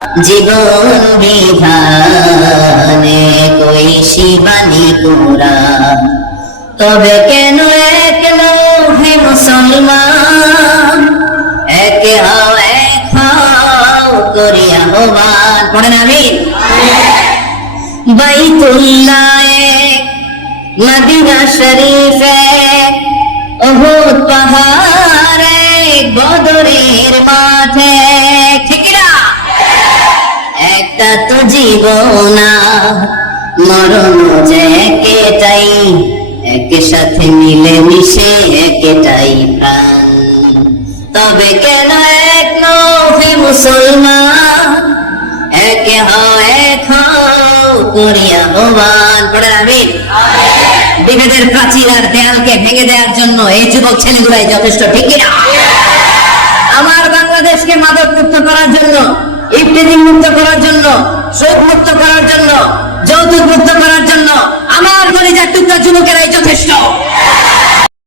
জীবন বিধানে কই তবে কেন এক হে মুসলমান এক হও এক হও করিয়া হবান পড়েন আমি বাইতুল্লাহ মদিনা শরীফ জীবনা। মরণ যে একেটাই একে সাথে মিলে মিশে একেটাই প্রাণ। তবে কেন এক নহে মুসলমান? একে হও এক হও করিয়া হবান পড়ে আমিন। বিভেদের প্রাচীর আর দেয়ালকে ভেঙে দেওয়ার জন্য এই যুবক ছেলেগুলাই যথেষ্ট ঠিক না যৌতুক মুক্ত করার জন্য আমার মনে কলিজার টুকরা যুবকেরাই যথেষ্ট।